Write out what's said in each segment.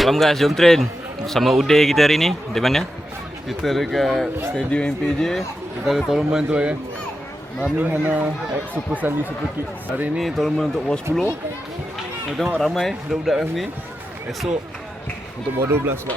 Salam guys, jom train bersama Uday kita hari ni. Di mana? Kita dekat Stadium MPJ. Kita ada tournament tu kan. Mami Hana X Super Sally Super Kick. Hari ni tournament untuk bawah 10. Kita tengok ramai budak-budak kat sini. Esok untuk bawah 12 sebab.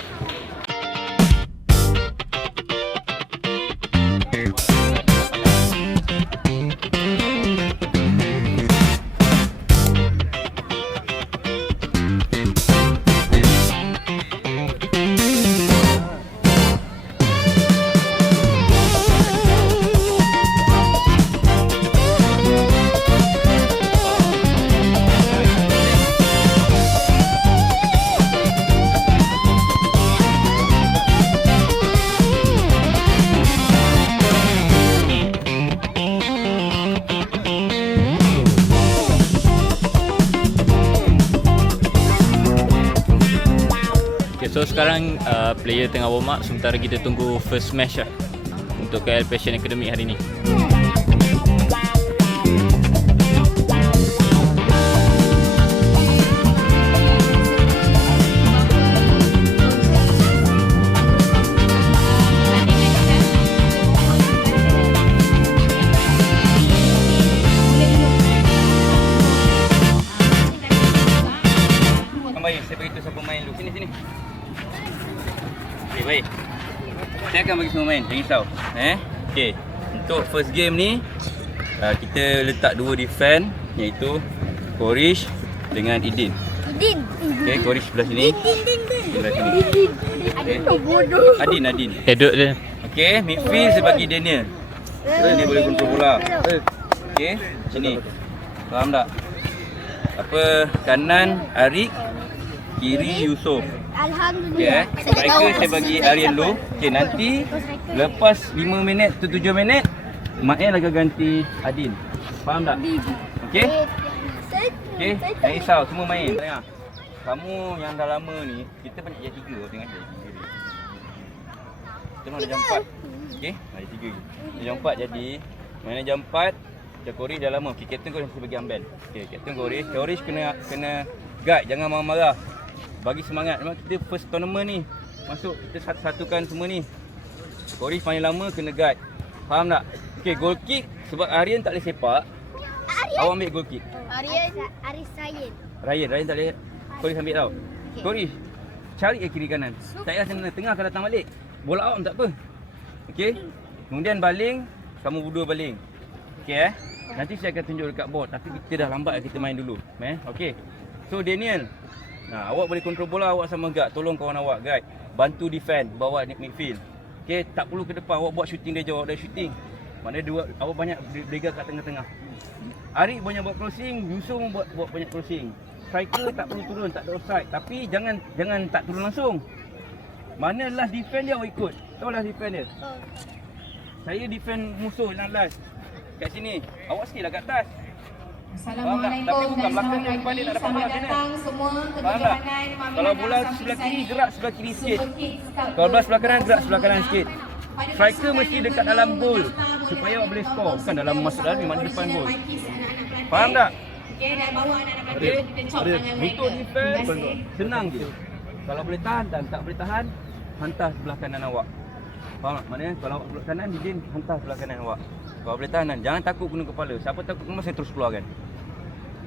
So sekarang player tengah warm up sementara kita tunggu first match lah untuk KL Passion Academy hari ni. Baik, saya beritahu siapa main dulu. Sini. Okay, baik. Saya akan bagi semua main, jangan risau. Okay, untuk first game ni kita letak dua defend, iaitu Korish dengan Idin. Okay, Korish sebelah sini. Sebelah sini. Okay. Adin. Duduk dia. Okay, midfield saya bagi Daniel. Dia boleh kontrol bola. Okay, sini. Faham tak? Kanan Arik, kiri Yusof. Alhamdulillah. Okay, striker saya bagi Aryan Low. Okay, nanti lepas 5 minit atau 7 minit Mael akan ganti Adin. Faham tak? Okay? Okay, jangan risau, semua main. Tengah. Kamu yang dah lama ni, kita banyak jam 3 tengah jam 3. Kita mana jam 4. Okay, jam 3 je. Jam 4 jadi mana jam 4. Jam Korish dah lama. Okay, Captain Korish bagi ambil. Okay, Captain Korish kena guide, jangan marah-marah. Bagi semangat. Memang kita first tournament ni. Masuk kita satukan semua ni. Korish paling lama kena guide. Faham tak? Okay, goal kick sebab Aryan tak boleh sepak. Awak ambil goal kick. Ryan tak boleh. Korish ambil tau. Korish cari ke kiri kanan. Tak payah tengah kalau datang balik. Bola awak tak apa. Okay. Kemudian baling, kamu berdua baling. Okay Nanti saya akan tunjuk dekat board. Tapi kita dah lambat, kita main dulu. Okay. So Daniel, awak boleh kontrol bola, awak sama guard. Tolong kawan awak guide. Bantu defend, bawa midfield. Okay, tak perlu ke depan. Awak buat shooting dia jauh, awak dah shooting. Maknanya awak banyak berdegar kat tengah-tengah. Arik banyak buat crossing, Yusuf buat banyak crossing. Striker tak perlu turun, tak ada offside. Tapi jangan tak turun langsung. Mana last defend dia awak ikut. Tahu last defend dia? Saya defend musuh yang last. Kat sini, awak sikitlah kat atas. Assalamualaikum. Tapi bukan dan belakang selamat depan dia nak pagi. dapat bola Selamat macam datang mana? semua ke Faham tak? kejohanan Mami Kalau Hana bola Sampai sebelah kiri, Said. gerak sebelah kiri sikit. Super Kids Cup Kalau bola sebelah kanan, gerak sebelah kanan 2026. sikit. Pada Striker pasukan mesti yang dekat perlu dalam gol mendaftar supaya boleh awak boleh masuk score. Bukan dalam masuk dalam, mana depan gol. Original White Kids anak-anak Kelantan. Faham tak? Okey, dan bawa anak-anak Okey. Kelantan kita chop tangan mereka. Untuk defend, Terima kasih. senang je. Kalau boleh tahan, dan tak boleh tahan, hantar sebelah kanan awak. Faham tak? Maknanya kalau awak sebelah kanan, Didin hantar sebelah kanan awak. Kalau boleh tahan, jangan takut guna kepala. Siapa takut guna, saya terus keluarkan.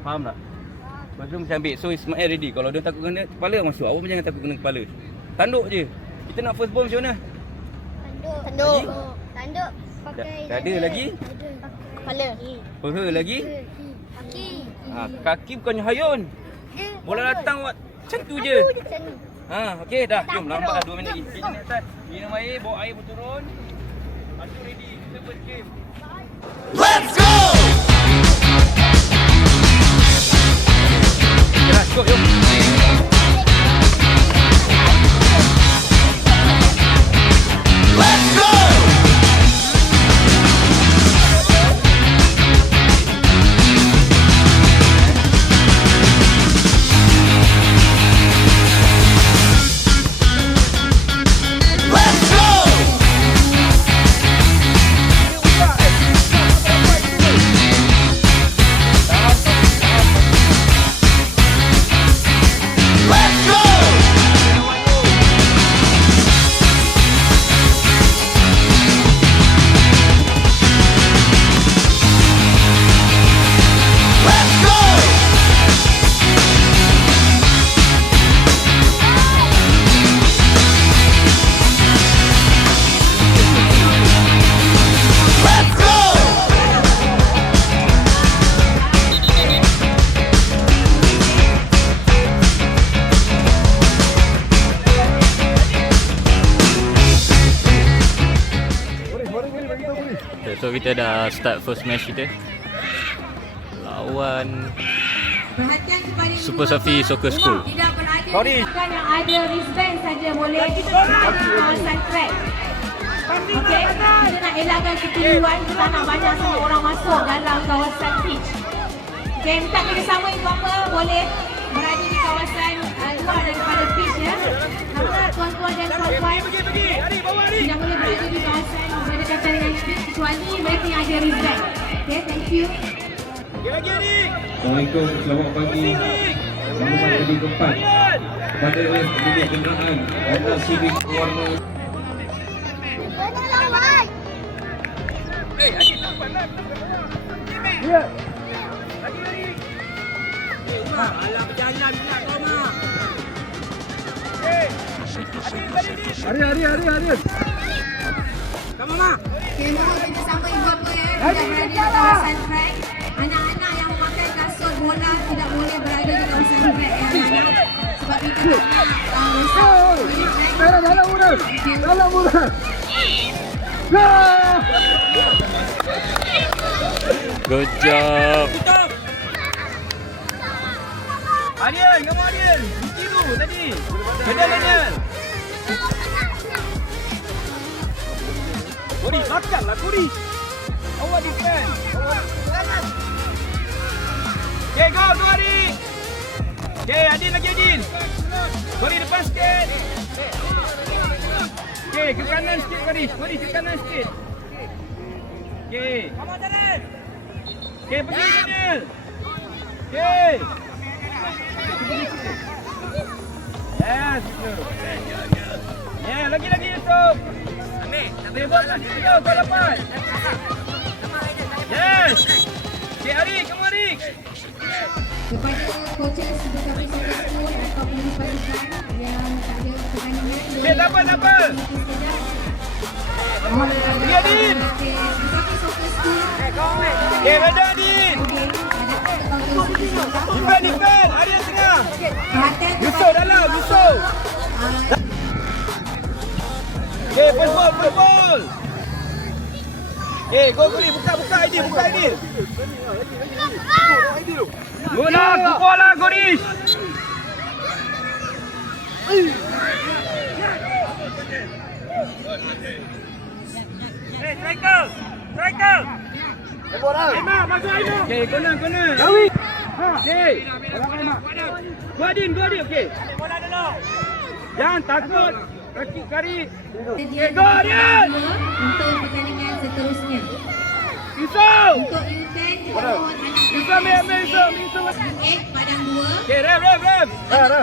Faham tak? Lepas tu mesti ambil. So Ismail ready. Kalau dia takut guna kepala, masuk. Awak pun jangan takut guna kepala. Tanduk je. Kita nak first ball macam mana? Tanduk. Dada lagi? Kepala. Peha lagi? Kaki. Kaki bukannya hayun. Bola datang awak macam tu je. Okey dah. Jom lambat dah 2 minit lagi. Kita naik atas. Minum air, bawa air berturun. Masuk ready. Kita first game. Let's go! Dah cukup jom. Let's go! Let's go! So kita dah start first match kita. Lawan Perhatian kepada Super Safi Soccer School. tidak berada Sorry. di kawasan yang ada wristband saja boleh hanya kawasan track. Okey, kita nak elakkan kekeliruan, kita nak banyak sangat orang masuk dalam kawasan pitch. Okey, minta kerjasama ibu bapa boleh berada di kawasan luar daripada pitch ya. Kerana tuan-tuan dan puan-puan Ari, bawa Ari. tidak boleh berada di kawasan berdekatan dengan pitch kecuali mereka yang ada wristband. Okey, thank you. Lagi Ari. Assalamualaikum, selamat pagi. Selamat pagi keempat kepada pemilik kenderaan Honda Civic warna Okey, mohon kerjasama ibu bapa ya. Tidak berada di kawasan track. Anak-anak yang memakai kasut bola tidak boleh berada di kawasan track ya anak-anak. Sebab kita tak nak rosak. Dalam mudah. Good job. Arian, kamu Arian. Cuci tu tadi. Daniel. Kori, belakanglah Kori. Awak defend. Okay, go Ari. Okay, Adin lagi Adin. Kori depan sikit. Okay, ke kanan sikit Kori. Kori ke kanan sikit. Okay. Okay, pergi Daniel. Okay. Yes. Yeah, lagi Yusuf. Ambil bola situ kau dapat. Yes. Okay, Ari, kamu Ari. Kepada coaches Super Safi Soccer School atau pasukan yang tak ada pertandingan. Okay, dapat. Mohon Ya, Din. Super Safi Soccer School. Okay, ready Adin. Defend. Arian tengah. Yusuf dalam, Yusuf. Okay, first ball. Okay, go Kuli, buka Aidil. Guna, pukul lah Goris. Hey, striker. Aimah, masuk Aimah. Okay, kena. Jawi. Okay. Gua Adin, okay. Jangan takut. Kaki kari. Dia Go, Arian. untuk pertandingan seterusnya. Yusuf. Untuk U10 kita mohon Yusuf ambil Yusuf. U8 padang 2. Okay, rev.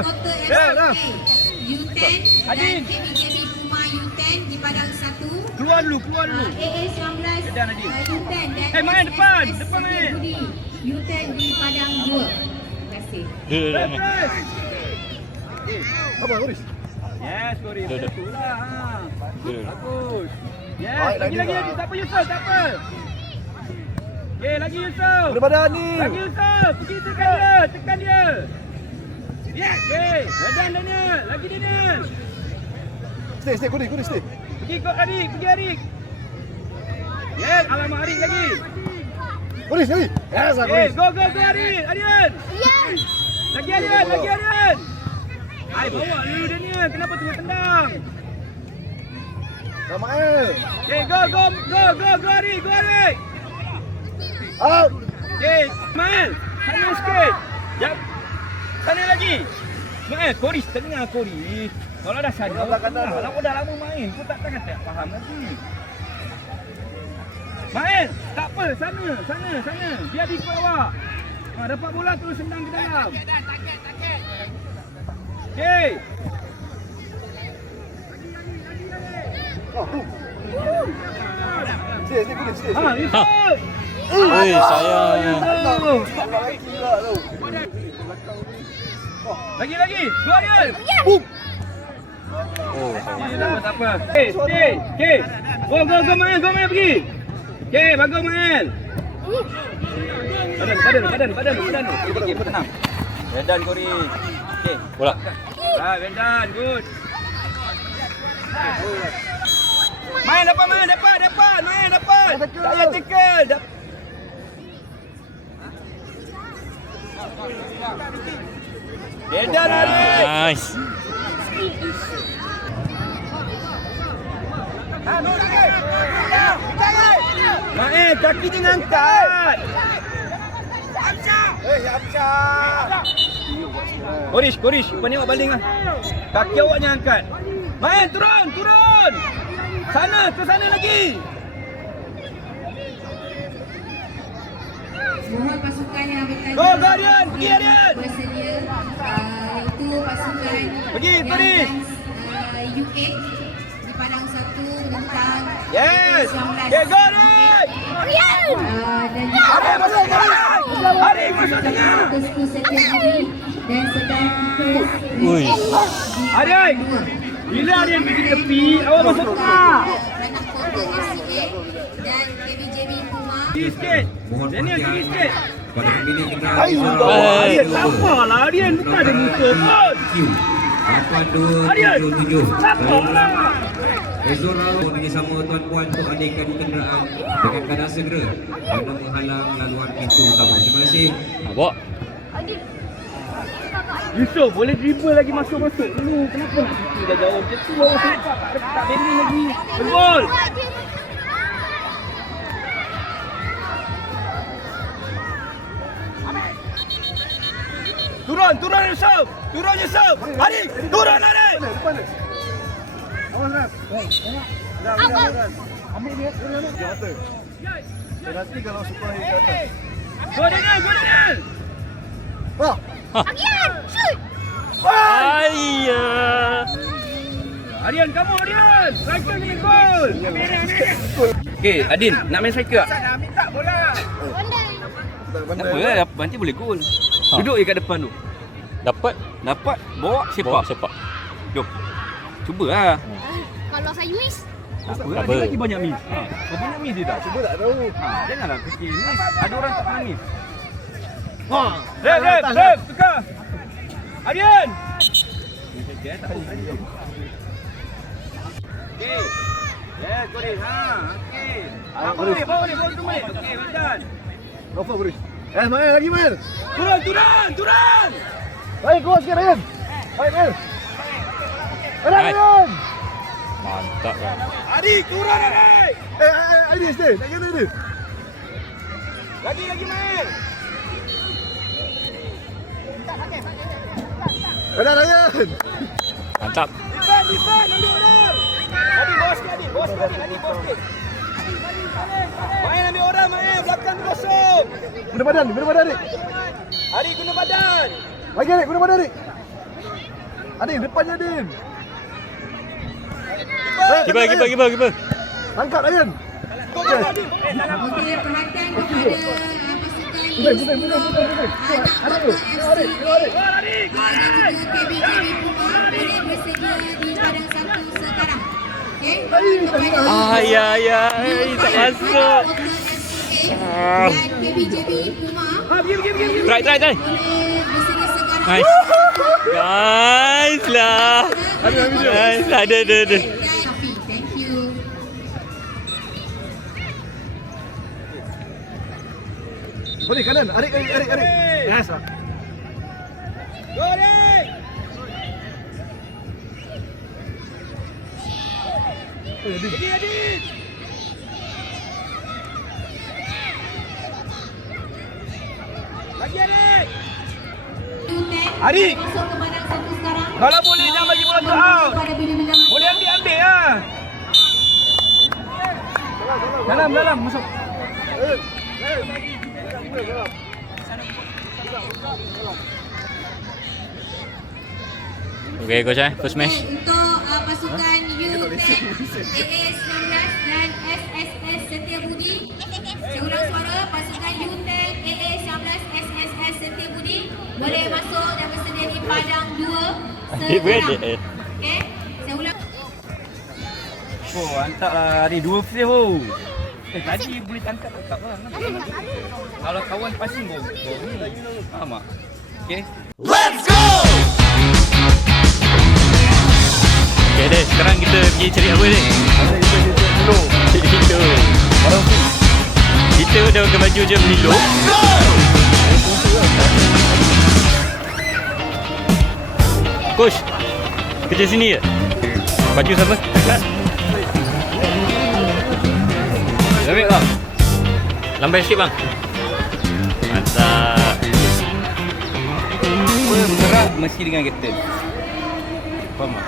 Kota Dah. SK U10 dan Adin. KBKB Puma U10 di padang 1. Keluar dulu. AA19 Dan Adin. U10 dan Main depan SK main. Budi U10 di padang 2. Terima kasih. Press. Apa Boris? Yes, Kori. Dah. Itulah. Dah. Bagus. Yes, Baik, lagi. Tak apa Yusuf, tak apa. Okay, lagi Yusuf. Boleh badan ni. Lagi Yusuf. Pergi tekan dia. Yes. Okay, Daniel. Lagi Daniel. Stay, Kuri, stay. Pergi Arik. Yes, alamak Arik lagi. Boris, lagi. Yes, Okay, go Arik. Arian. Yes. Lagi Arian. Hai, bawa dulu Daniel. Kenapa tengah tendang? Samael. Okay, go Arik. Out. Okay, Ismail. Sana sikit. Jap. Sana lagi. Ismail, Kori tengah Kori. Kalau dah sana, awak dah lama main. Kau tak faham lagi. Ismail, tak apa. Sana. Biar dia ikut awak. Dapat bola terus sendang ke dalam. Okay. Stay, Kuri, stay. Yusuf. Oi, sayang. Lagi. Go Ariel. Oh, Tak apa. Okay. Go Mael pergi. Okay, bagus Mael. Badan. Okey, tenang. Vedan Kori. Okey. bola. Vedan, good. Main dapat. Main dapat. Tak payah tackle. Edan Arif. Nice. Main, kaki jangan angkat. Korish, penengok baling lah. Kaki awak jangan angkat. Main, turun. Sana, ke sana lagi. Mohon pasukan yang bertanya. Go, Aryan, pergi Aryan. Bersedia. Itu pasukan Pergi, yang Korish. UK di Padang 1 bentang Yes. 19. Okay, go Aryan. Dan juga Aryan masuk tengah. Aryan masuk tengah. Kesku Setiabudi dan sedang kes Ui. Aryan. Bila Aryan pergi tepi, awak masuk tengah. Anak Kota FCA dan KBJB Puma. Pergi sikit. Mohon Daniel, pergi perhatian sikit. pada pemilik kenderaan Aryan, sabarlah Aryan. Bukan ada musuh pun. Q 8277. Sabarlah. Ezora bersama tuan-puan untuk alihkan kenderaan dengan keadaan segera kerana menghalang laluan pintu utama. Terima kasih. Abok. Yusof, boleh dribble lagi masuk dulu. Kenapa nak cuti dah jauh macam tu? Awak sempat tak bending lagi. Betul. Turun Yusof. Adik, turun Adik. Ambil dia atas. Dan nanti kalau super hit ke atas. Go Daniel. Agian, shoot. Ayah. Aryan, kamu Aryan. Striker kena gol. Okey, Adin, nak main striker tak? Tak apa lah, nanti boleh gol. Duduk je kat depan tu. Dapat Bawa bawa sepak. sepak. Jom. Cubalah. Kalau saya miss, Tak apa, Tak dia apa. lagi banyak miss. Kau banyak miss dia tak? Cuba tak tahu. Janganlah kecil miss. Ada orang tak pernah miss. Rep, tukar. Aryan. Okey. Yes, Koris. Okey. Bawa ni, tu main. Okey, Rajan. Rafa beri. Main lagi main. Turun. Baik, keluar sikit Ryan. Baik, main. Nice. Ryan. Mantap kan. Adik, turun Adik. Aidi stay. Tak kena dia. Lagi main. Ryan. Mantap. Depan, ambil orang. Adik, bawa sikit. Adik, bawa sikit. Main ambil orang, belakang tu kosong. Guna badan Adik. Adik guna badan. Lagi Adik, guna badan Adik. Adik, depannya Adin. Kiper. Tangkap Ryan. Okey, perhatian kepada pasukan anak Kota FCA dan juga KBJB Puma boleh bersedia di Padang 1 sekarang. Okey, kepada Ayah. Tak masuk. anak Kota FCA dan KBJB Puma Try. boleh bersedia sekarang. Nice lah. Nice. Ada. Safi, thank you. Beri kanan. Adik. Yes. Go Adik. Pergi Adik. Lagi Adik. Adik. Masuk ke Padang 1 sekarang. Kalau boleh jangan bagi bola tu out. Kepada bila-bila Boleh ambil lah. Dalam masuk. Okay, coach first match. Untuk pasukan U10 AA19 dan SSS Setiabudi. Saya ulang suara, pasukan U10 AA19 SSS Setiabudi boleh masuk dan bersedia di Padang 2 sekarang. Okey, saya ulang. Oh, hantar lah Adik 2 frame. Tadi boleh tangkap tak apa. Kalau kawan passing bau ni. Faham tak? Okey. Let's go! Okay deh, sekarang kita pergi cari apa deh? Kita biasa dia pakai baju je Milo. Coach, kerja sini ke? Baju siapa? Ambil bang. Lambai sikit bang. Mantap. Bergerak mesti dengan kapten. Faham tak?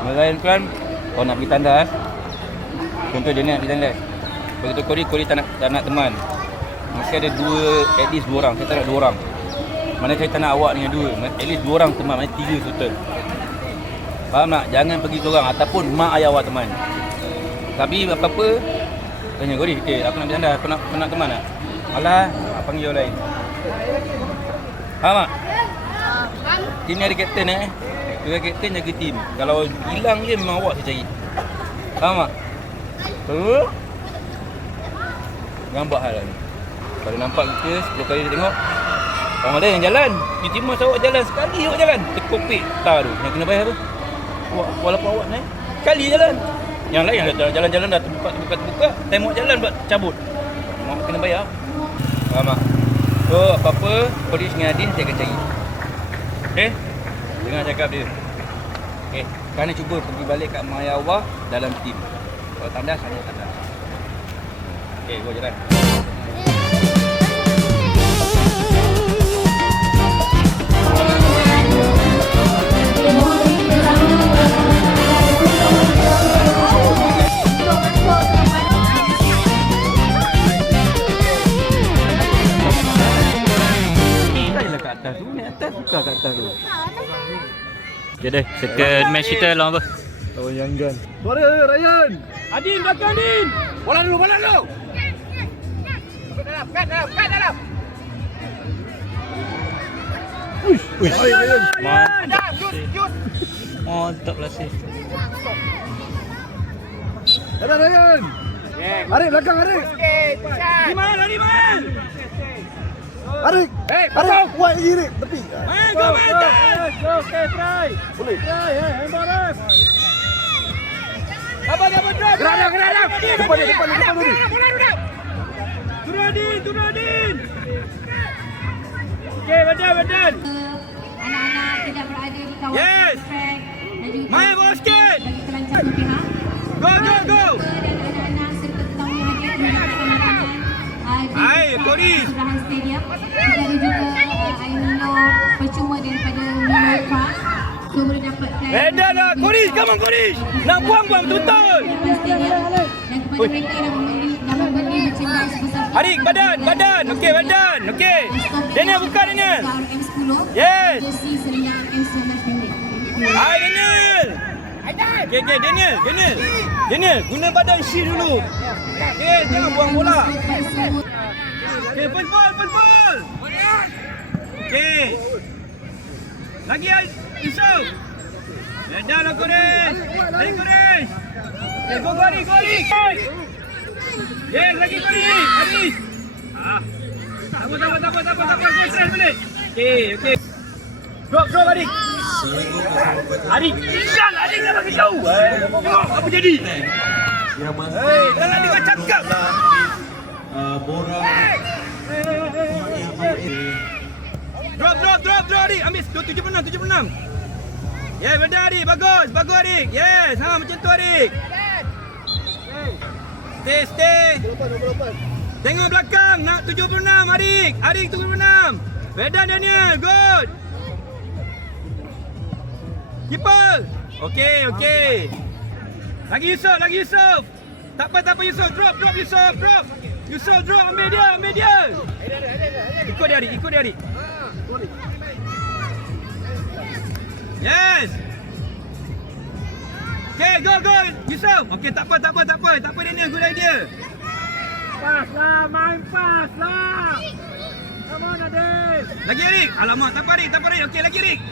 Melayan plan, kau nak pergi tandas. Contoh dia nak pergi tandas. Begitu Kori tak nak teman. Mesti ada at least 2 orang. Saya tak nak 2 orang. Mana saya tak nak awak dengan 2. At least 2 orang teman, mana 3 total. Faham tak? Jangan pergi seorang ataupun mak ayah awak teman. Tapi apa-apa, tanya Kori, aku nak pergi tandas, aku nak teman tak? Alah, panggil orang lain. Faham tak? Tim ni ada kapten Dia kapten jaga tim. Kalau hilang je memang awak saya cari. Faham tak? Gambar hal ni. Kalau nampak kita 10 kali dia tengok, orang ada yang jalan. Di timur awak jalan sekali awak jalan. Terkopik tak tu. Yang kena bayar tu. Walaupun awak naik sekali jalan. Yang lain dah jalan-jalan dah terbuka. Time awak jalan buat cabut. Awak kena bayar. Faham tak? So apa-apa Koris dengan Adin saya akan cari. Okay? Dengar cakap dia. Okay, kerana cuba pergi balik kat mak ayah awak dalam tim. Kalau tandas, hanya tandas. Okay, go jalan. Dah kat atas tu, naik atas buka kat atas tu. Okay dah, second match kita lawan apa? Lawan Young Gun. Suara Ryan. Adin, belakang Adin! Bola dulu! Dalam! Uish. Ryan. Mantap lah sih. Ada Ryan. Arif belakang Arif. Liman! Arif. Arif kuat lagi Arif. Tepi. Go, okay, try! Boleh. Hambar Abang drive! Gerak! Depan dia. Turun Adin! Okay, badan! Anak-anak tidak berada di kawasan Yes. track dan juga Main bola sikit! bagi kelancaran pihak. Go! Dan anak-anak serta tetamu hadir mendapatkan makanan Hai, di Koris. Sebelahan stadium. Kita ada juga air minum percuma daripada Milo Park. Semua dapatkan. Dah lah! Koris, come on Koris! Nak buang betul! Stadium. Dan kepada mereka yang membeli merchandise sebesar Adik, badan! Okey, badan! Okey! Daniel, buka Daniel! RM10. Yes. Jersey serendah RM19. Hai Daniel! Okay, Daniel, guna badan shield dulu. Okay, jangan buang bola. Okay, first ball. Okay. Lagi Yusof. Dah lah Koris. Okay, go Gori. Yes, lagi Gori. Habis. Tak apa. Go stress balik. Okay. Drop Adik. Adik dah bagi tahu. Tengok apa jadi. Kalau dia cakap. Drop Adik. Ambil 76. Ya, benar Adik. Bagus Adik. Yes, macam tu Adik. Stay. Tengok belakang. Nak 76 Adik. Adik 76. Bedan Daniel. Good. Keeper. Okey. Lagi Yusof. Tak apa Yusof. Drop Yusof. Yusof drop. Ambil dia. Ikut dia Adik. Yes. Okay, go Yusof. Okay, tak apa Daniel. Good idea. Main pas lah. Come on Adik. Lagi Adik. Alamak, tak apa Adik. Okay, lagi Adik.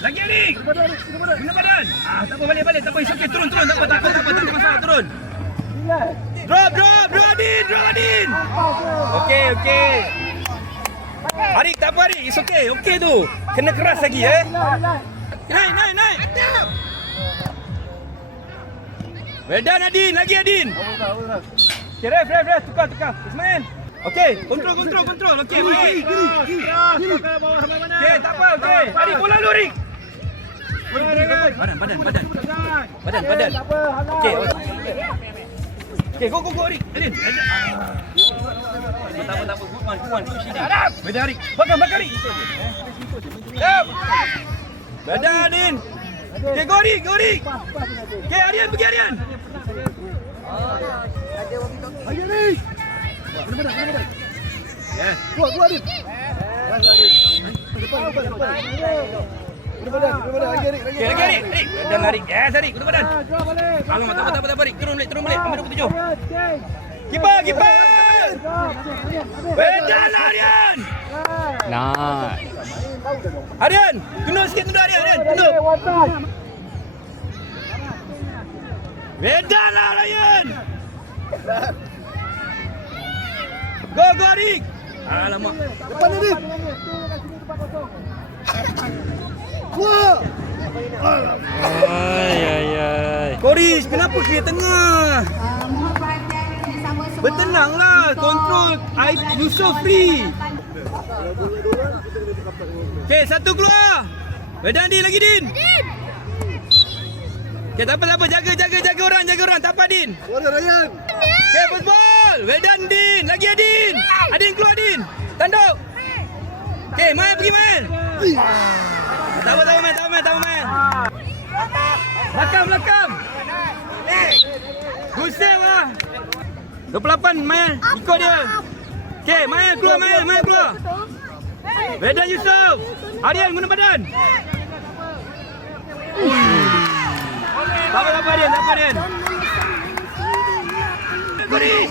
Lagi Adik. Guna badan. Tak apa, balik. Tak apa, okay, turun. Tak apa masalah, turun. Drop Adin. Okay. Adik, tak apa Adik. It's okay tu. Kena keras lagi Naik. Well done Adin. Lagi Adin. Okay, ref, tukar. Ismail. Okey, kontrol. Okey, baik. Okey, tak apa, okey. Tarik bola lu, Rik. Badan. Okey. Okey, go, Rik. Adin. Tak apa. Good one. Badan, Rik. Bakar, Rik. Siap. Badan, Adin. Okey, go, Rik. Okey, Aryan, pergi Aryan. Yes. Keluar Adin. Guna badan. Lagi Rik. Rik. Badan Rik. Yes, Rik. Guna badan. Alamak, tak apa, Rik. Turun balik. Ambil 27. Kiper. Badan Aryan. Nah. Aryan, tunduk sikit Aryan. Tunduk. Badan Aryan. Go, Rik. Alamak. Depan Adin. Keluar. Ay. Koris, kenapa kena tengah? Mohon perhatian bersama semua. Bertenanglah, kontrol. Yusof free. Okey, satu keluar. Badan Din lagi, Din. Okey, tak apa. Jaga orang. Tak apa, Din. Keluar Ryan. Okey, first ball. Wedan Din. Lagi Adin. Adin keluar, Din. Tanduk. Okey, main. Tak apa, main. Belakang. Good save lah. 28, main. Ikut dia. Okey, main keluar. Wedan Yusof. Aryan guna badan. Tak apa, Aryan. Koris.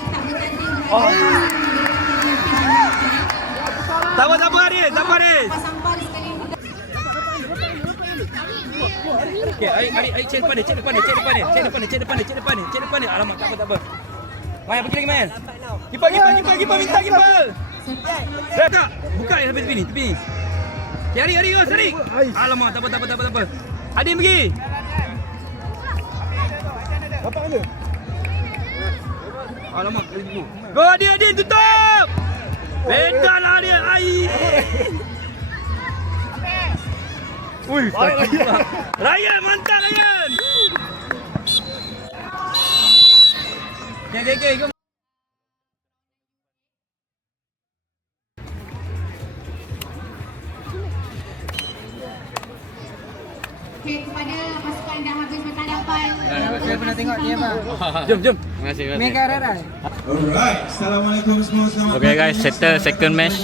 Tak apa, Aryan. Sampah di sekali. Okey, Arik cek depan dia. Alamak, tak apa. Main pergi lagi main. Kiper minta kiper. Dah. Buka sampai tepi. Okey, Arik. Alamak, tak apa. Adin pergi. Bapak mana? Alamak, dulu. Go Adin, tutup. Bedalah dia. Ui, Ryan, mantap Ryan. Okay, go. Okey, kepada pasukan yang dah habis bertandingan. Saya pernah tengok dia bang. Jom. Terima kasih. Mega Rara. Alright, Assalamualaikum semua. Selamat Okay guys, settle second match.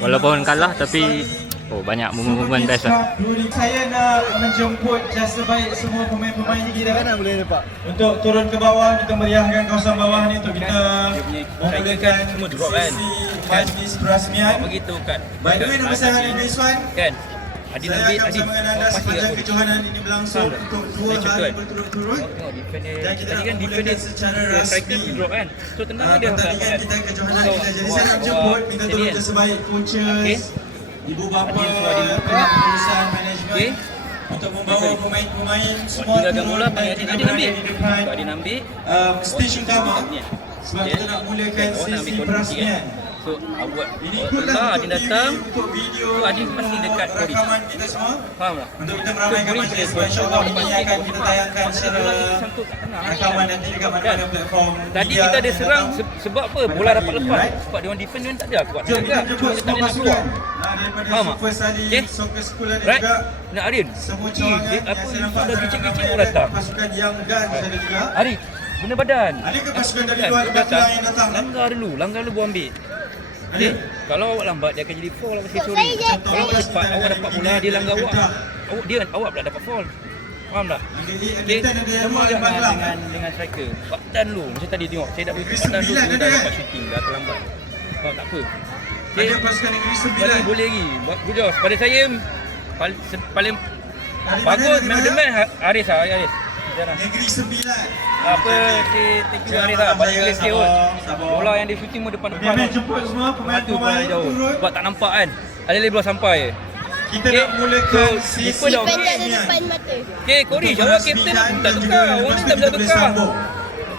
Walaupun kalah tapi banyak momen best lah. Saya nak menjemput jasa baik semua pemain-pemain kita Kanan boleh ni Pak. untuk turun ke bawah, kita meriahkan kawasan bawah ni untuk kita memulakan semua drop kan? sesi majlis perasmian. Begitu kan. By the way, nombor saya Halim Rizwan. Kan. Adin Saya akan bersama dengan anda sepanjang kejohanan ini berlangsung untuk 2 hari berturut-turut. Dan kita nak memulakan secara rasmi drop kan. So tenang dia. pertandingan kita kejohanan kita. Jadi saya nak jemput, minta tolong jasa baik coaches, ibu bapa, pihak perusahaan management untuk membawa pemain-pemain semua Tinggalkan turun bola, dan kita Adin berada ambil. di depan Adin ambil. stage utama sebab kita nak mulakan sesi perasmian. So awak Ini ikutlah Adin untuk datang. TV, untuk video, So, Adin pasti dekat Koris. rakaman kita semua. Faham tak? Untuk kita meramaikan majlis, insyaAllah ini akan kita tayangkan secara rakaman nanti dekat mana-mana platform Tadi media kita ada yang serang datang. sebab apa? Bola dapat lepas. Sebab dia orang defend dia orang tak ada kuat Jom kita sangat. jemput Cuma dia tak semua boleh nak keluar. pasukan daripada Faham tak? Super Study Okay. Soccer School ada Right? juga Nak Arin. semua Dia cawangan yang apa saya yang nampak sudah dalam kecil-kecil ramai pun datang. pasukan Young Guns ada juga. Arin, guna badan. Adakah pasukan dari Kan, luar dia negara datang. yang datang? Langgar dulu buat ambil. Okay. Kalau awak lambat dia akan jadi foul awak Saya sorry. je. Kalau awak cepat awak dapat bola dia langgar awak. Awak pula dapat foul. Faham tak? Okay. Semua dengan striker. Badan dulu. Macam tadi tengok. Saya dah beri badan dulu. Dia dah dapat shooting. Dah terlambat. Tak apa. Okay. Ada pasukan Negeri Sembilan. Boleh lagi. Good job. Pada saya paling Dari bagus mana, dari man of the mana? match Haris lah. Haris. Jarang. Negeri Sembilan. Apa si thank you Haris lah. Banyak gila sikit pun. Bola yang dia shooting pun depan-depan. Okay, man, jemput semua Satu pemain-pemain bola jauh. turun. Sebab tak nampak kan. Ada bola sampai je. Kita nak mulakan sesi keeper dah okey. Pendek ada depan mata. Okay, Koris, awak kapten tak tukar. Orang ni tak boleh tukar.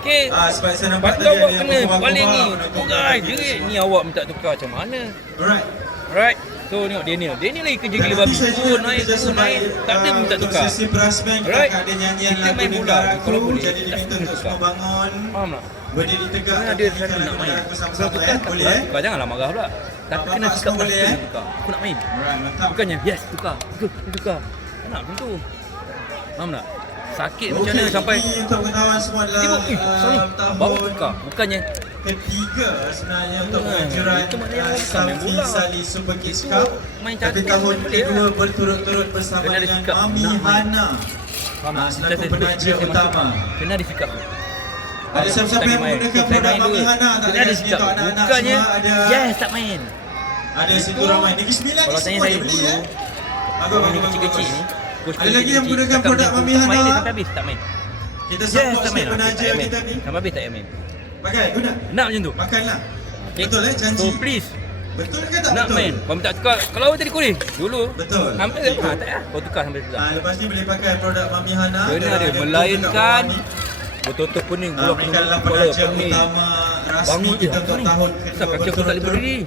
Okey. Sebab saya nampak Lepas tu tadi awak ada kena berkobar-kobar baling ni. menutup Tukai muka je. kita. Ni awak minta tukar macam mana? Alright. Alright. So tengok Daniel. Daniel lagi kerja gila babi. Turun naik, turun naik. Tak ada minta Untuk tukar. sesi brass band kita Alright. akan ada nyanyian Kita lagu main bola. negara Kalau aku. boleh, Jadi tak diminta kena untuk tukar. semua bangun. Faham tak? Berdiri tegak Kena dan ada nyanyikan satu nak lagu main. negara Kalau bersama-sama tukar tak boleh apa. Tukar janganlah marah pula. Tapi kena Bapak cakap semua orang boleh, kena eh? tukar. Aku nak main. Alright, mantap. Bukannya yes tukar. Tukar. Tak nak macam tu. Faham tak? Sakit macam mana sampai ini untuk pengetahuan semua adalah sibuk. Sorry. Baru tukar. Bukannya ketiga sebenarnya untuk Ah, penganjuran itu maknanya orang bukan main Safi bola. Sali Super Kids Itu Cup. main Tapi cantik tahun boleh kedua lah. berturut-turut bersama Kena ada dengan sikap Mami nak main. Hana. faham tak? selaku Saya penaja saya utama. Kena ada sikap. Ada siapa-siapa yang menggunakan produk Mami Hana tak? Kena ada Dekat sini sikap. untuk anak-anak Bukannya semua ada. yes tak main. Ada situ ramai. Negeri Sembilan Kalau ni tanya semua saya dia beli dulu, Bagus, Orang ni bagus, kecil-kecil bagus. ni coach Ada lagi yang kecil-kecil, menggunakan cakap produk macam Mami tu, Hana? main dia sampai habis tak main. Kita Yes support tak main sikit lah. penaja Tak main. kita ni. Sampai habis tak payah main. Pakai, guna. Nak macam tu. Makanlah. Okay. Betul janji. So please Betul ke tak nak betul? main. Kau minta tukar. Kalau awak tadi kulit dulu. Betul. Sampai tak tak payah. Kau tukar sampai tukar. Lepas ni boleh pakai produk Mami Hana. Kena Dan ada produk melainkan Mami. betul-betul pening bola Mereka adalah kepala penaja pening. utama rasmi Bangun je kita apa untuk ni? tahun Kenapa kedua kaki aku tak boleh berturut-turut. berdiri?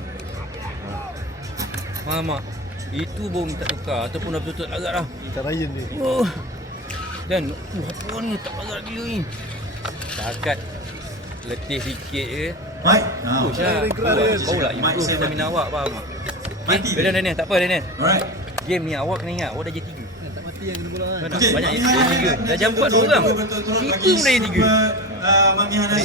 Faham tak? Itu baru minta tukar ataupun dah betul-betul agak dah. Macam Ryan ni. Oh. Dan apa ni tak agak gila ni. Takat letih sikit je. Mike. Oh, Syah. Kau lah Mike, improve saya stamina awak faham tak? Mati. Okay, Daniel, tak apa Daniel. Alright. Game ni awak kena ingat awak dah J3. Tak mati yang kena bola kan. Kan? Okey, Banyak Mami J3. Hana Dah jam 4 dua orang. berturut-turut Itu bagi pun dah J3. Mami Hana Okey.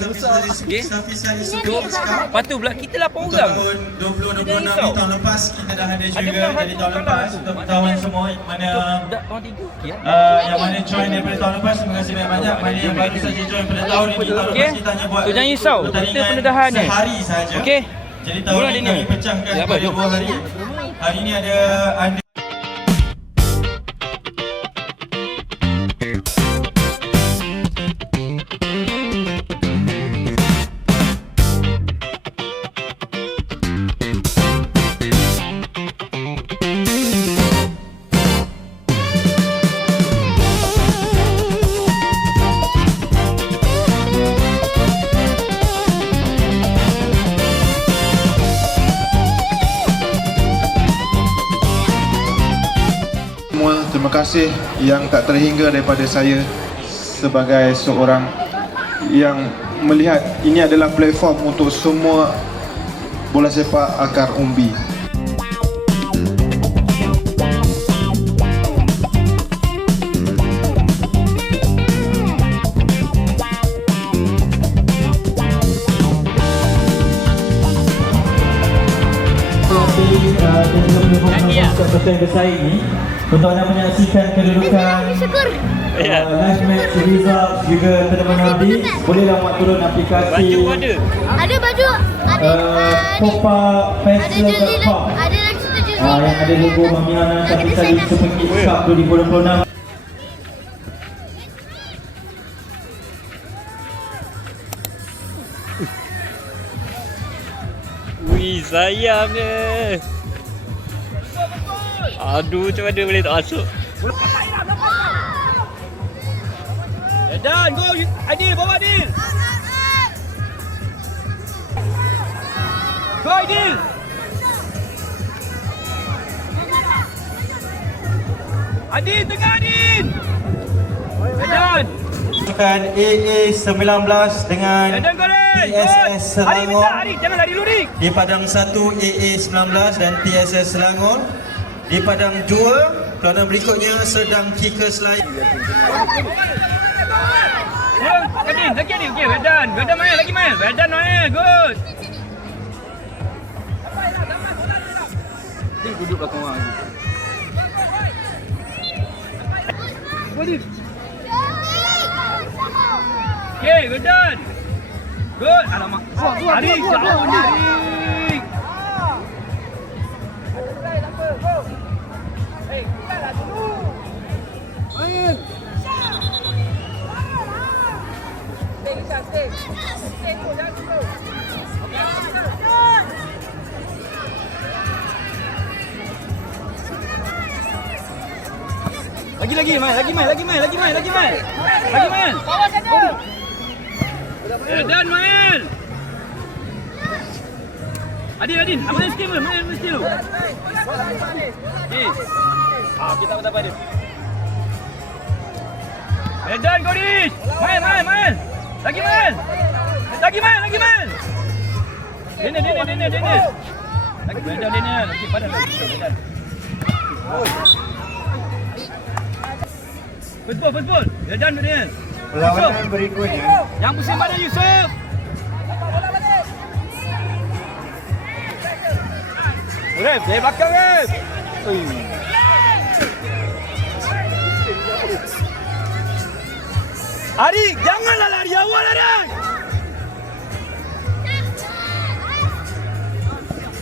Safi Sali So, Super Kids Cup. lepas tu pula kita 8 Untuk orang. tahun 2026 Dia ni risau. tahun lepas kita dah ada juga. pula Jadi satu tahun kalah lepas tu. untuk Maknanya tahun semua mana Budak tahun 3. Okey. yang mana join daripada tahun lepas, terima kasih banyak-banyak. Mana yang baru saja join pada tahun ini, tahun Okey. lepas kita hanya buat So, jangan risau. pertandingan Kita pendedahan ni. sehari sahaja. Okey. Jadi tahun Mula ini Daniel. kami pecahkan Ya, apa? kepada Jom. 2 hari. Hari ini ada anda. Semua terima kasih yang tak terhingga daripada saya sebagai seorang yang melihat ini adalah platform untuk semua bola sepak akar umbi. Peserta bersaing ni untuk anda menyaksikan kedudukan Syukur. live match result juga teman-teman Nabi, bolehlah muat turun aplikasi Ada baju. Ada Copa ada jersey lagi. Festival.com Ada lagi satu jersey. yang ada logo Mami Hana Safi Sali Super Kids Cup 2026. Wih, sayangnya. Aduh, macam mana boleh tak masuk? Dan go Adil, bawa Adil. Go Adil. Adil tengah Adil. Dan Bukan AA19 dengan Dan goreng. PSS Hari minta Selangor hari jangan lari lurik. di Padang 1 AA19 dan PSS Selangor. Di Padang 2 pelanan berikutnya sedang Kickers lain. Kurang Adil, lagi Adil. Okey, Wedan. Wedan main lagi main. Wedan main. Good. Ni duduk belakang orang lagi. Adil. Okay, Wedan. Good. Alamak. Arik, jauh ni Arik. Lagi main. Lagi main. Dan main. Adin, apa yang skema? Main mesti lu. Okey. Kita apa dia? Dan Gorish. Main. Lagi main. Daniel. Lagi beredar Daniel. Okey, padan. Betul. Dan Daniel. Perlawanan berikutnya. Yang pusing badan Yusof. Ref, dari belakang Ref. Adik, janganlah lari awal Adik.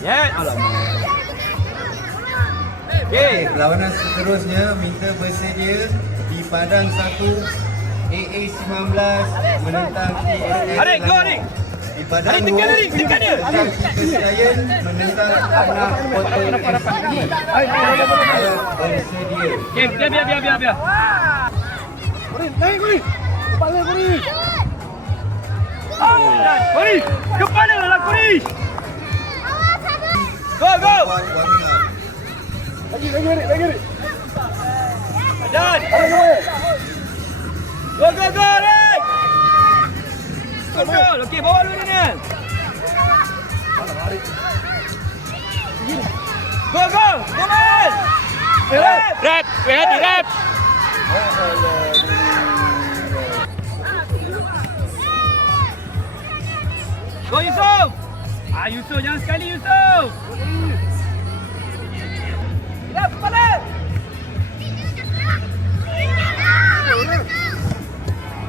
Ya, alamak. Okey, Perlawanan seterusnya minta bersedia di padang 1 AA19 menentang TSS. Adik, go Adik. Di padang Adik, tekan dia. Giant menentang anak kota SPG. Bersedia. Okey, biar. Gorish, kepala lah Gorish. Go. Lagi. Dan. Go, Adik. Kontrol. Okey, bawa dulu Daniel. Go, man. Rap, hati rap. Go Yusof. Yusof jangan sekali Yusof. Ya, kepala.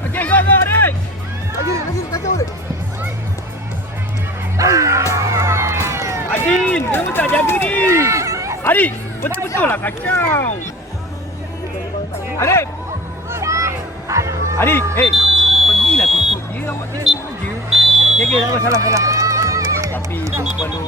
Okey, go Adik. Adin, kamu tak jaga ni. Adik, betul-betul lah kacau. Adik, pergilah tutup dia. Awak tengok je. Jaga, tak apa, salah. Tapi perempuan tu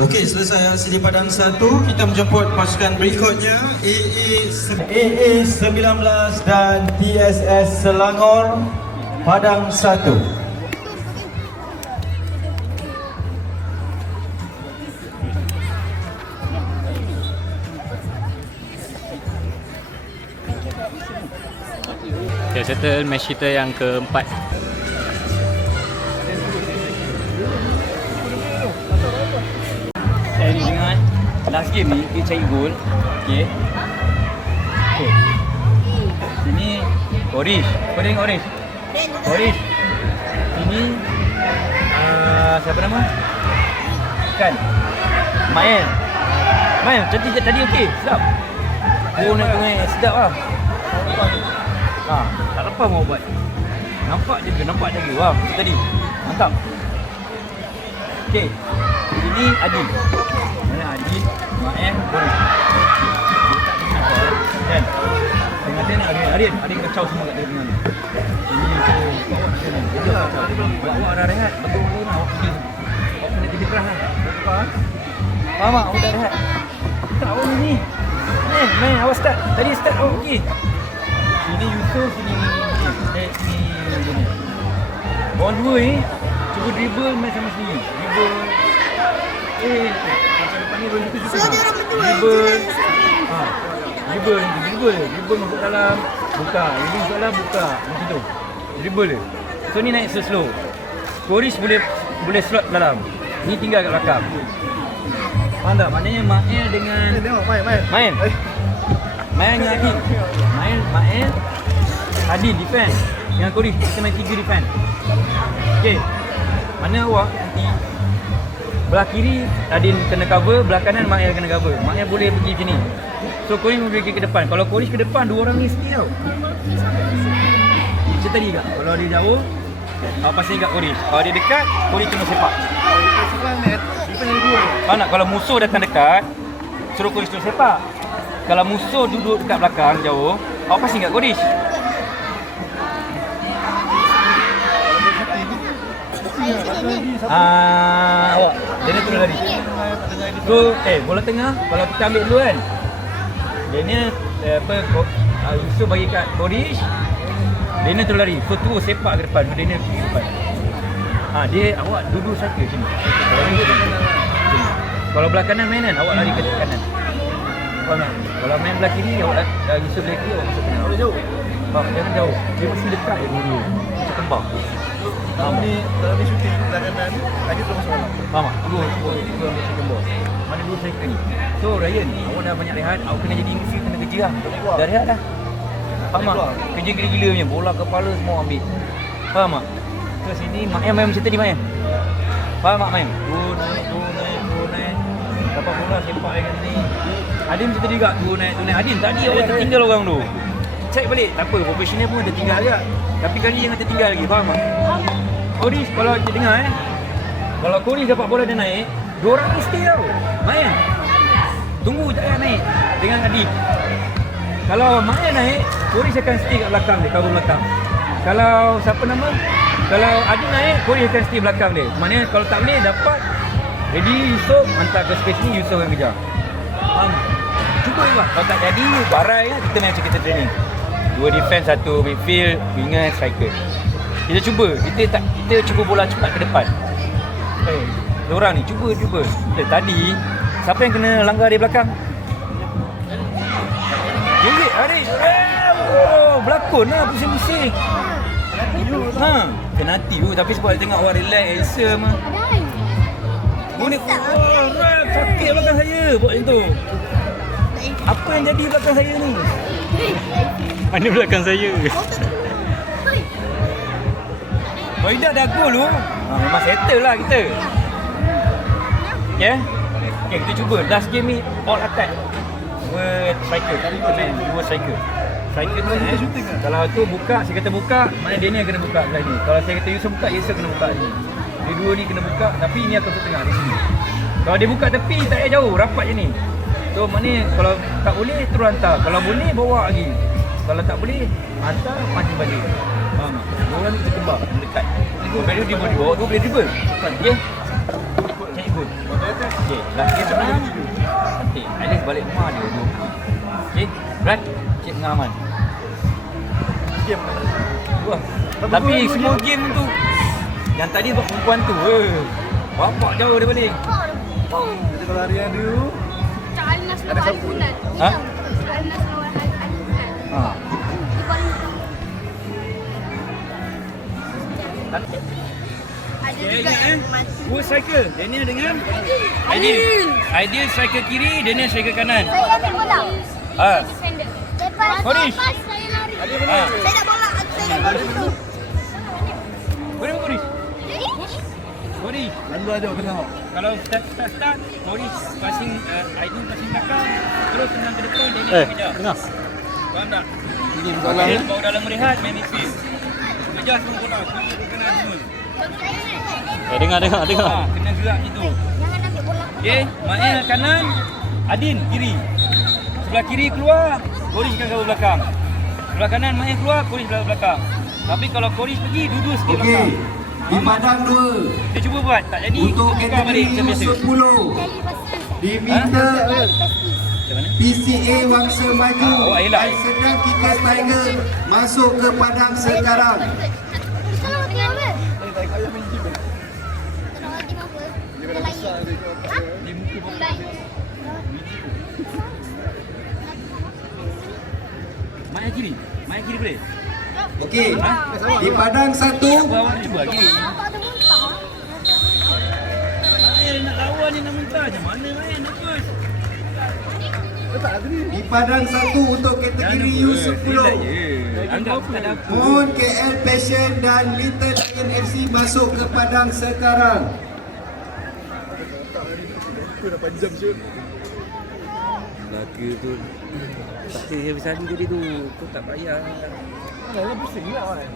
Okey, selesai aksi di padang 1, kita menjemput pasukan berikutnya AA19 dan TSS Selangor padang 1. Okay, settle match kita yang keempat. Saya ni dengan last game ni kita cari gol. Okey. Sini Gorish. Kau tengok Gorish. Sini siapa nama? Kan. Mael, tadi okey, sedap. Oh nak tengok sedap lah. Tak lepas mau buat. Nampak je. Wah, tadi. Mantap. Okey. Ini Adin. Mana Adin? Mael, Gorish. Kan? Tengok Adin kacau semua kat dia tengah ni. Ini tu awak dah rehat. Betul-betul nak awak kena jadi keras lah. Faham tak? Awak dah rehat. Tak awak ni. Main awak start. Tadi start awak okey. Sini Yusof, sini sini. Bawang dua ni cuba dribble main sama sendiri. Dribble. Macam depan ni boleh gitu. Dribble masuk dalam, buka. Dribble masuk dalam, buka. Macam tu. Dribble dia. So ni naik slow. Gorish boleh slot dalam. Ni tinggal kat belakang. Faham tak? Maknanya Mael dengan main. Mael dengan Adin. Mael Adin defend. Dengan Gorish kita main 3 defend. Okey. Mana awak nanti belah kiri Adin kena cover, belah kanan Mael kena cover. Mael boleh pergi sini. So Gorish boleh pergi ke depan. Kalau Gorish ke depan, dua orang ni sikit tau. Macam tadi kak, kalau dia jauh awak pasang kat Gorish. Kalau dia dekat, Gorish kena sepak. Faham tak? Kalau musuh datang dekat, suruh Gorish terus sepak. Kalau musuh duduk dekat belakang jauh, awak pasang kat Gorish. Awak dia terus lari. So, bola tengah kalau kita ambil dulu kan. Dia ni Yusuf bagi kat Korish, Daniel terus lari. So terus sepak ke depan, Daniel pergi ke depan. Dia awak duduk cycle sini. Kalau belah kanan main kan, awak lari ke kanan. Kalau main belah kiri, awak Yusuf belah kiri, awak masuk kanan. Kalau jauh. Jangan jauh. Dia mesti dekat je dulu. Macam kembang. Kalau ni shooting belah kanan, lagi terus masuk dalam. Faham tak? Dua ambil kembang. Mana dua cycle ni? So Ryan, awak dah banyak rehat, awak kena jadi MC, kena kerja lah. Dah rehat dah. Faham tak? Kerja gila-gila punya, bola kepala semua ambil. Faham tak? Ke sini, Mak Em main macam tadi Mak Em. Faham tak main? Dua naik. Dapat bola sepak yang ni. Adin macam tadi juga, dua naik. Adin tadi awak tertinggal orang tu. Check balik, tak apa, profesional pun tertinggal je. Tapi kali yang tertinggal lagi, faham tak? Korish, kalau kita dengar kalau Korish dapat bola dia naik, dua orang ni stay tau. Main. Tunggu tak payah naik dengan Adin. Kalau Main naik, Korish akan stay kat belakang dia, cover belakang. Kalau siapa nama? Kalau Adin naik, Korish akan stay belakang dia. Maknanya kalau tak boleh dapat, ready Yusuf hantar ke space ni, Yusuf yang kejar. Faham? Cuba juga. Kalau tak jadi, barai lah, kita main macam kita training. Dua defense, satu midfield, winger, striker. Kita cuba. Kita cuba bola cepat ke depan. Diorang ni cuba. Tadi siapa yang kena langgar di belakang? Jerit Arif. Berlakon lah pusing-pusing. Penalti tu, tapi sebab dia tengok awak relax, Elsa mah. Boleh sakit belakang saya buat macam tu. Apa yang jadi belakang saya ni? Mana belakang saya? Waidah dah gol tu. Memang settle lah kita. Okay, kita cuba. Last game ni all attack. Dua striker. Kita main dua striker. Striker tu kalau tu buka, saya kata buka, mana dia ni yang kena buka belah ni. Kalau saya kata Yusuf buka, Yusuf kena buka ni. Dia dua ni kena buka, tapi ini akan ke tengah di sini. Kalau dia buka tepi, tak payah jauh, rapat je ni. So maknanya kalau tak boleh, terus hantar. Kalau boleh, bawa lagi. Kalau tak boleh, hantar, pancing balik. Faham tak? Orang ni kita kembar, mendekat. Value dia boleh bawa, dia boleh dribble. Okay? Cari gol. Okay, last game menang. Cantik. At least balik rumah dia tu. Okay, Brad, cik dengan Aman. Game. Tapi semua game tu, yang tadi buat perempuan tu, bapak jauh dia balik. Kalau hari ada Alnas lawan Al-Funan. Alnas lawan Al-Funan. Ada juga yang mati. Dua striker, Daniel dengan Aidil striker kiri, Daniel striker kanan. Saya ambil bola. Defender. Lepas Korish. saya lari. Saya nak bola. Saya nak bola itu. Boleh apa Korish? Lalu ada kena tengok. Kalau start Korish passing, Aidil passing belakang, terus tenang ke depan, Daniel kejar. Tengah. Faham tak? Ini soalan Dia bawa dalam rehat, main midfield. Kejar semua bola, semua ke kanan semua. Dengar. Kena gerak macam tu. Jangan ambil bola. Okay, Mael kanan, Adin kiri. Sebelah kiri keluar, Korish akan cover belakang. Sebelah kanan Mael keluar, Korish belah belakang. Tapi kalau Korish pergi, duduk sikit belakang. Di padang 2 Kita cuba buat, tak jadi. untuk tukar balik kategori macam biasa. U10 diminta Macam mana? PCA Wangsa Maju awak elak. dan sedang Kickers Tiger masuk ke padang sekarang. Kalau dia apa? Kalau lagi apa? Dia lain. Di muka pun. Lain. Mael kiri boleh? Okey, di padang 1 Awak cuba lagi. Apa ada muntah? Mael nak lawan ni nak muntah macam mana Mael nak push? di padang 1 untuk kategori U10. Anggap tak ada apa. Mohon KL Passion dan Little Lion FC masuk ke padang sekarang. Laka tu tak ada habis hari tadi tu. Kau tak payah. Alah pusing lah kan.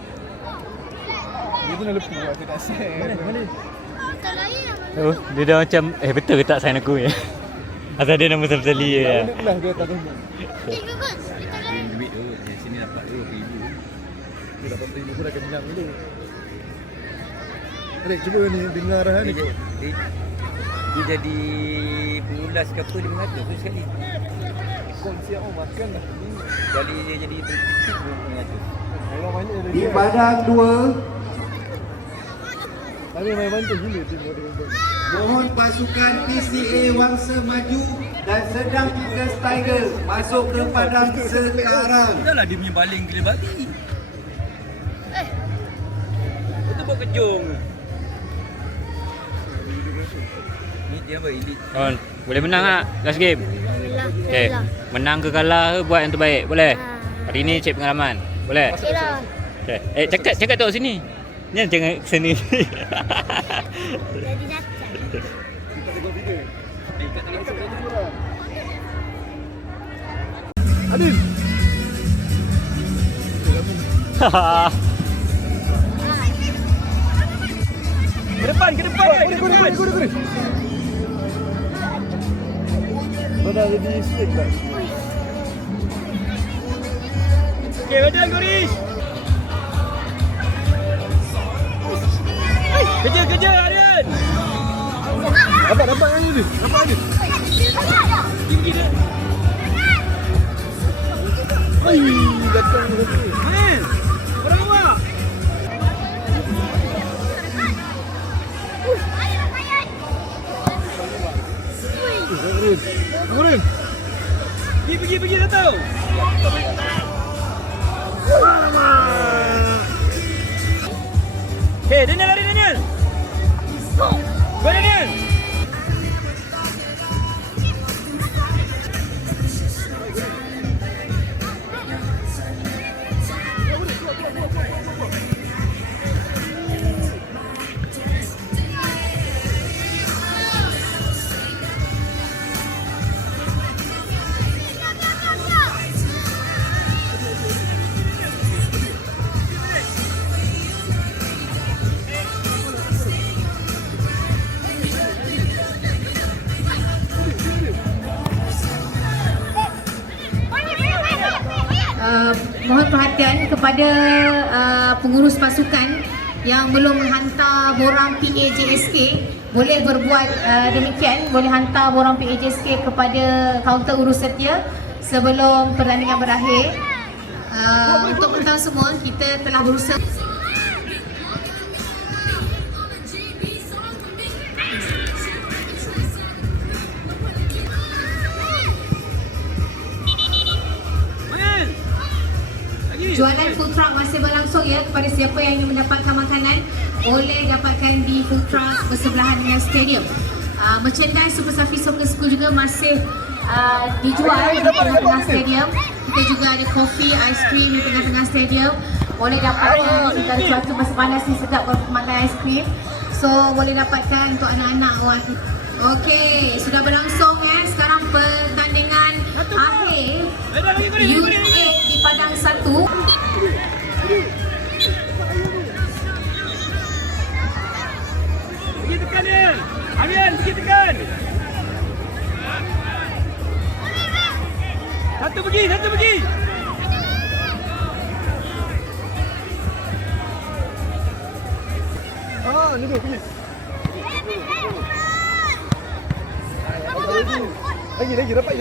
Dia pun dah lepas aku tak sign. Mana? Tak lain lah. Oh, dia dah macam betul ke tak sign aku ya? Asal dia nama Sabzali je ya. Lah dia tak tahu. Bagus. Kita lain. Duit tu. Sini dapat tu. Dia dapat terima pun dah kenyang dulu. Adik cuba ni dengar arahan ni. Dia jadi pengulas ke apa dia mengata tu sekali. Kon siap makan dah. Kali dia jadi tertitik tu. Orang banyak Di padang 2, Tapi main bantu gila tim orang. mohon pasukan PCA Wangsa maju dan sedang Kickers Tiger masuk ke padang sekarang. Dah lah dia punya baling gila babi. Itu buat kejung. Ni dia apa? Ini Kon, boleh menang tak last game? Alhamdulillah. Okay. Menang ke kalah ke buat yang terbaik? Boleh? Hari ni cek pengalaman. Boleh? Okay lah. Okay. Cakap tengok sini. Ni jangan sini. Jadi dah. Adil. ke depan, ke depan. Kuda. Mana jadi stick dah. Okey, badan Goris. Kejar Aryan. Dapat yang ini. Dapat ni. Tinggi dia. Ai, datang lagi. Man, orang awak. Kurin. Pergi dah tahu. Okey, Daniel lari Daniel. Go Daniel. Mohon perhatian kepada pengurus pasukan yang belum menghantar borang PAJSK, boleh berbuat demikian, boleh hantar borang PAJSK kepada kaunter urus setia sebelum pertandingan berakhir. Untuk petang semua, kita telah berusaha. Jualan food truck masih berlangsung ya. Kepada siapa yang ingin mendapatkan makanan, boleh dapatkan di food truck bersebelahan dengan stadium. Merchandise Super Safi Soccer School juga masih dijual di tengah-tengah stadium. Kita juga ada kopi, ais krim di tengah-tengah stadium. Boleh dapatkan segala sesuatu masa panas ni sedap kalau makan ais krim. So boleh dapatkan untuk anak-anak awak. Okey, sudah berlangsung ya. Sekarang pertandingan akhir Unit 8 di Padang 1. Pergi tekan dia. Aryan, pergi tekan. Satu pergi. Ni dia pergi. Lagi dapat.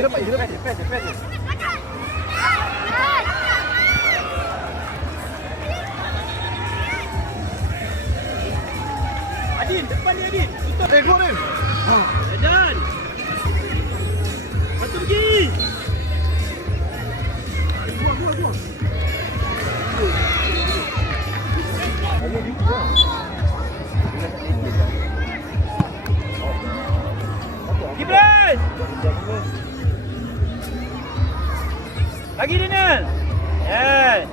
Adin, depan ni Adin. Tutup. Go ni. Dan. Satu pergi. Buang. Gibran. Lagi Daniel. Yes.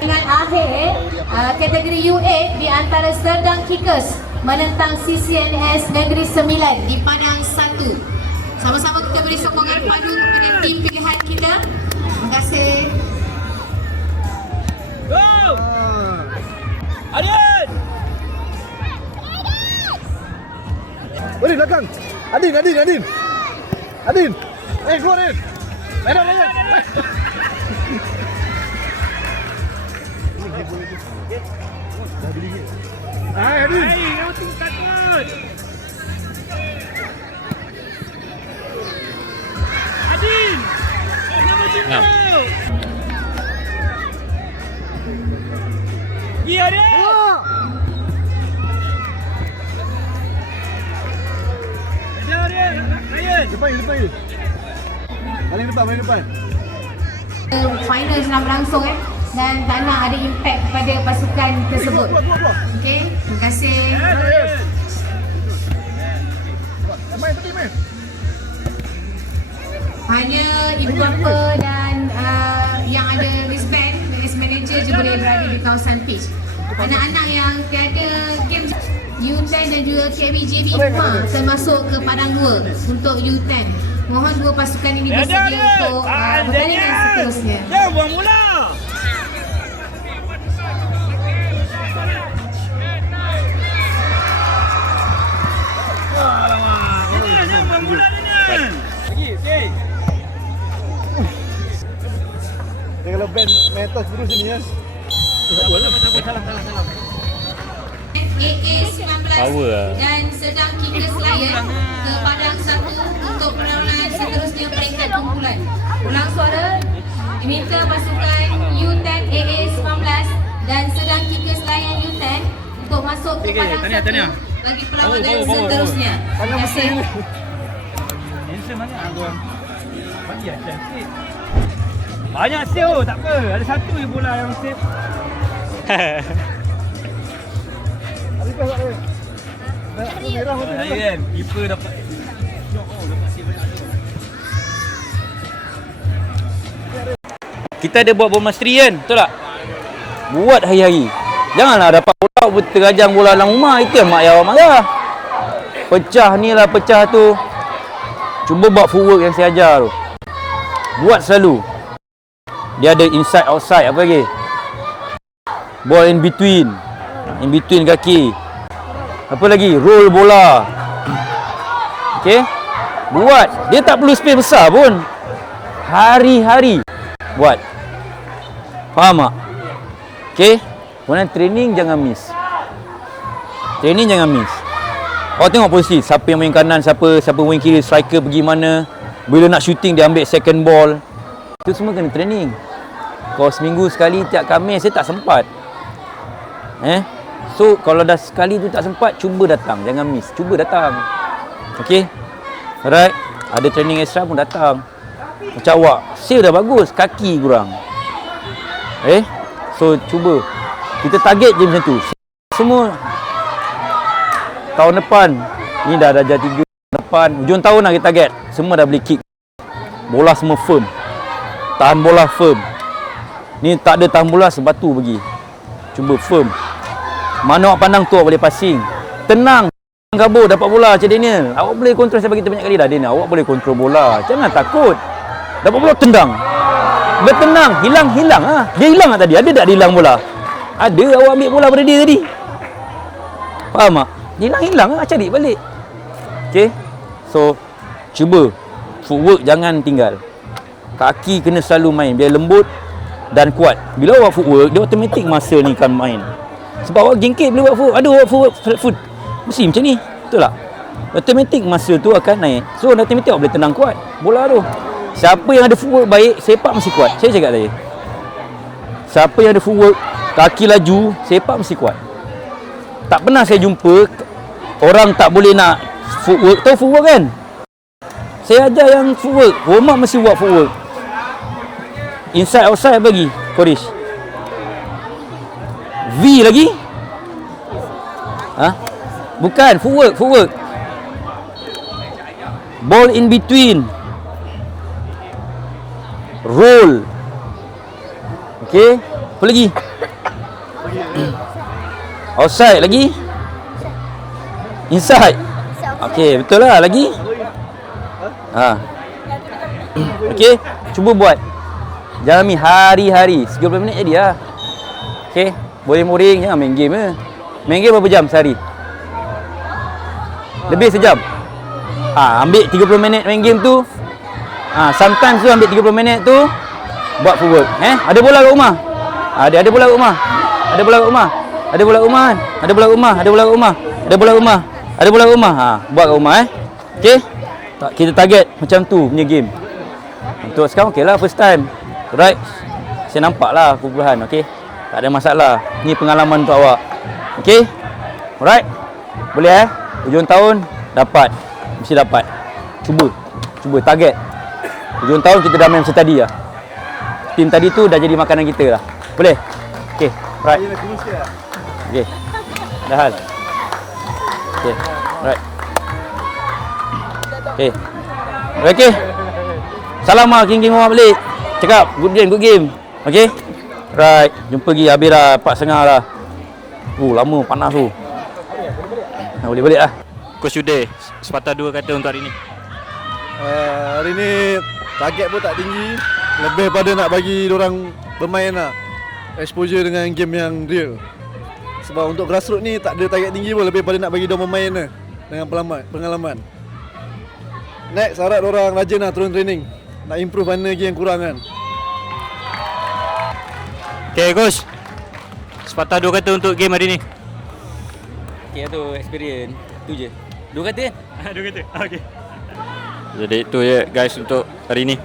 Dengan akhir kategori U8 di antara Serdang Kickers menentang CCNS Negeri Sembilan di Padang 1. Sama-sama kita beri sokongan padu kepada tim pilihan kita. Terima kasih. Go! Adin! Balik belakang. Adin. Adin. Keluar Adin. Layar. Hai Adin. Nah. Depan. Paling depan. Final sedang berlangsung dan tak nak ada impact kepada pasukan tersebut. Okey, terima kasih. Main. Hanya ibu bapa dan yang ada wristband, race manager je boleh berada di kawasan pitch. Anak-anak yang tiada game U10 dan juga KBJB akan masuk ke padang 2 untuk U10. Mohon dua pasukan ini bersedia untuk pertandingan seterusnya. Jangan buang bola. Jangan buang bola Daniel. Okey. Dia kalau band metas terus ni ya. Salah. AA19 Power lah. dan sedang kita Lion ke padang 1 untuk perlawanan seterusnya peringkat kumpulan. Ulang suara, diminta pasukan U10 AA19 dan sedang Kickers Lion U10 untuk masuk ke padang 1 bagi perlawanan seterusnya. Terima kasih. Handsome mana abang? Bagi ya cantik. Banyak save tak apa. Ada satu je bola yang save. Kan, keeper dapat. Kita ada buat bola masteri kan, betul tak? Buat hari-hari. Janganlah dapat bola terajang bola dalam rumah, itu yang mak ayah awak marah. Pecah ni lah, pecah tu. Cuba buat footwork yang saya ajar tu. Buat selalu. Dia ada inside, outside, apa lagi? Ball in between. In between kaki. Apa lagi? Roll bola. Okey? Buat. Dia tak perlu space besar pun. Hari-hari buat. Faham tak? Okey? Kemudian training jangan miss. Training jangan miss. Awak tengok posisi. Siapa yang main kanan, siapa main kiri, striker pergi mana. Bila nak shooting dia ambil second ball. Itu semua kena training. Kalau seminggu sekali tiap Khamis saya tak sempat. So kalau dah sekali tu tak sempat, cuba datang, jangan miss. Cuba datang. Okey. Alright. Ada training extra pun datang. Macam awak, save dah bagus, kaki kurang. So cuba. Kita target je macam tu. Semua tahun depan ni dah darjah 3 depan, hujung tahun lah kita target. Semua dah boleh kick. Bola semua firm. Tahan bola firm. Ni tak ada tahan bola sebatu pergi. Cuba firm. Mana awak pandang tu awak boleh passing. Tenang. Gabur dapat bola macam Daniel. Awak boleh kontrol, saya bagi kita banyak kali dah Daniel. Awak boleh kontrol bola. Jangan takut. Dapat bola tendang. Bertenang. Hilang ah. Dia hilang tak tadi? Ada tak dia hilang bola? Ada. Awak ambil bola pada dia tadi. Faham tak? Hilang ah. Cari balik. Okey. So cuba. Footwork jangan tinggal. Kaki kena selalu main. Biar lembut dan kuat. Bila awak footwork, dia automatik masa ni kan main. Sebab awak jengkit bila buat foot. Ada awak foot. Mesti macam ni. Betul tak? Automatik masa tu akan naik. So automatik awak boleh tenang kuat bola tu. Siapa yang ada footwork baik, sepak mesti kuat. Saya cakap tadi. Siapa yang ada footwork, kaki laju, sepak mesti kuat. Tak pernah saya jumpa orang tak boleh nak footwork. Tahu footwork kan? Saya ajar yang footwork. Warm up mesti buat footwork. Inside, outside bagi Korish. V lagi? Bukan, footwork. Ball in between. Roll. Okey, apa lagi? Outside lagi? Inside. Okey, betul lah lagi? Okey, cuba buat. Jalani hari-hari 30 minit jadi lah. Okey, boring-boring jangan main game je. Main game berapa jam sehari? Lebih sejam. Ambil 30 minit main game tu. Sometimes tu ambil 30 minit tu buat footwork. Ada bola kat rumah. Ada bola kat rumah. Ada bola kat rumah. Ada bola kat rumah kan? Ada bola kat rumah. Ada bola kat rumah. Ada bola kat rumah. Ada bola kat rumah. Buat kat rumah Okey. Kita target macam tu punya game. Untuk sekarang okey lah, first time. Right. Saya nampak lah kumpulan. Okey. Tak ada masalah. Ni pengalaman untuk awak. Okey. Alright. Boleh Hujung tahun dapat. Mesti dapat. Cuba target. Hujung tahun kita dah main macam tadi lah. Tim tadi tu dah jadi makanan kita lah. Boleh? Okey. Right. Okey. Dah hal. Okey. Right. Okey. Okey. Salam lah geng-geng orang balik. Cakap good game. Okey. Right. Jumpa lagi habis dah 4.30 lah. Lama panas tu. Boleh balik lah. Coach Uday, sepatah dua kata untuk hari ni. Hari ni target pun tak tinggi. Lebih pada nak bagi diorang bermain lah. Exposure dengan game yang real. Sebab untuk grassroots ni tak ada target tinggi pun. Lebih pada nak bagi diorang bermain lah. Dengan pengalaman. Next harap diorang rajin lah turun training. Nak improve mana lagi yang kurang kan. Okay coach, sepatah dua kata untuk game hari ni. Okay, tu experience. Tu je. 2 kata kan? 2 kata. Okay. Jadi itu je guys untuk hari ni.